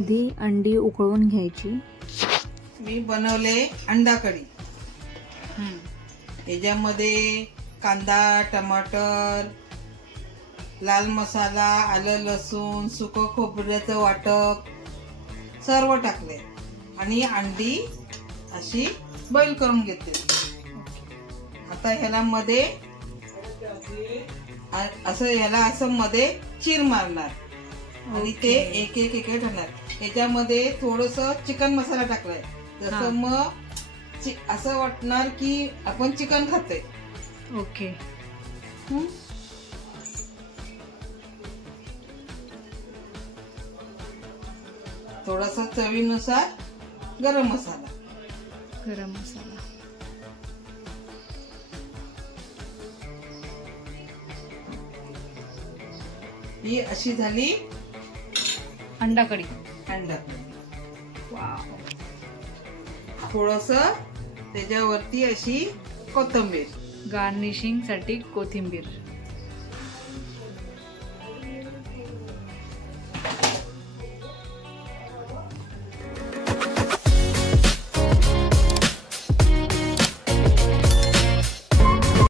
आधी अंडी उकळून घ्यायची। मी बनवले अंडा कढी। याच्यामध्ये कांदा, टमाटर, लाल मसाला, आलं लसूण, सुकं खोबऱ्याचं वाटप सर्व टाकले आणि अंडी अशी बॉईल करून घेतली। आता ह्याला मध्ये असं मध्ये चीर मारणार आणि ते एक एक एक ठेवणार। याच्यामध्ये थोडस चिकन मसाला टाकलाय, जसं मग असं वाटणार की आपण चिकन खातोय। ओके। थोडासा चवीनुसार गरम मसाला। ही अशी झाली अंडा कढी। वाव। थोडस त्याच्यावरती अशी कोथिंबीर, गार्निशिंग साठी कोथिंबीर।